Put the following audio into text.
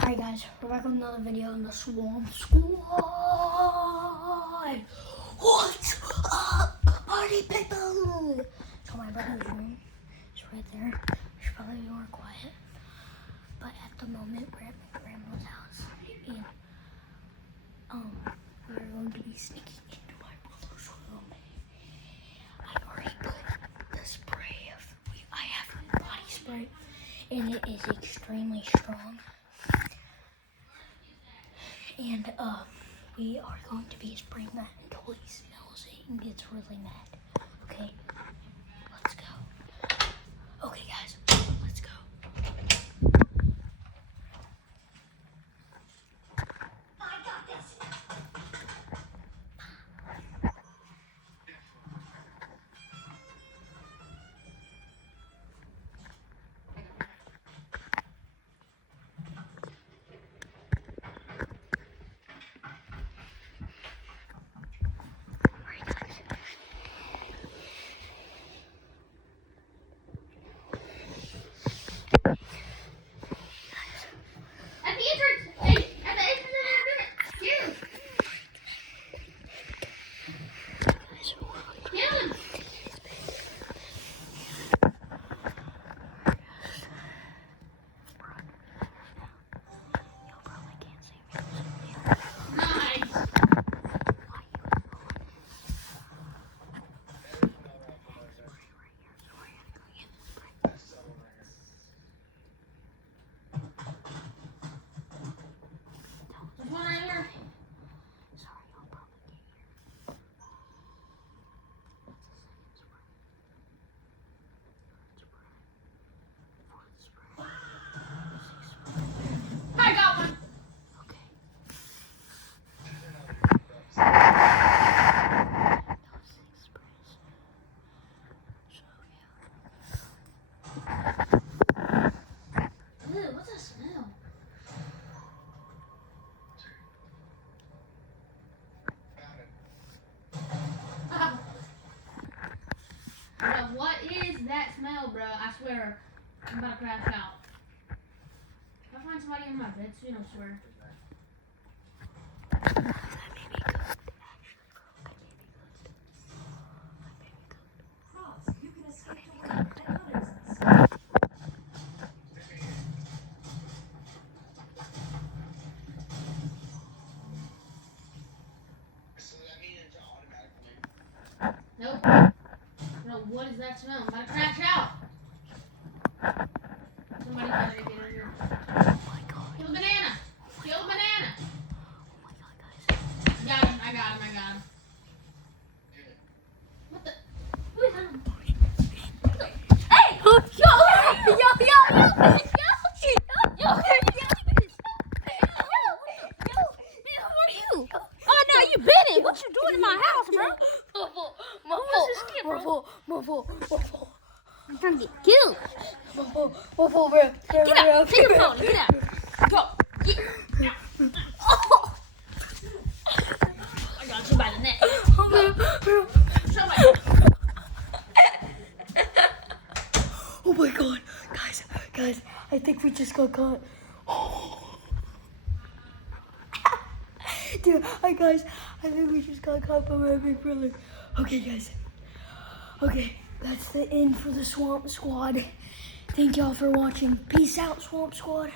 Alright guys, we're back with another video in the Swamp Squad. What's up, party people? So my brother's room is right there. We should probably be more quiet. But at the moment, we're at my grandma's house. And, we're going to be sneaking into my brother's room. I already put the spray I have body spray, and it is extremely strong. And we are going to be spraying that until he smells it and gets really mad. Okay, let's go. Okay guys, let's go. I got this. What is that smell, bro? I swear, I'm about to crash out. If I find somebody in my bed soon, I swear. Nope. No, what is that smell? I'm about to crash out. Somebody better get in here. Oh my god. Kill the banana. Kill the banana. Oh my god, guys. I got him. What the? Who is that? Hey! Yo! Oh no, you bit it. What you doing in my house, bro? Mofo. I'm trying to get killed. Mofo, bro. Get out. Take your phone. Get out. Go. Get. Oh. I got you by the neck. Oh my god. Guys, I think we just got caught. Dude, guys, I think we just got caught by my big brother. Okay, guys. Okay, that's the end for the Swamp Squad. Thank y'all for watching. Peace out, Swamp Squad.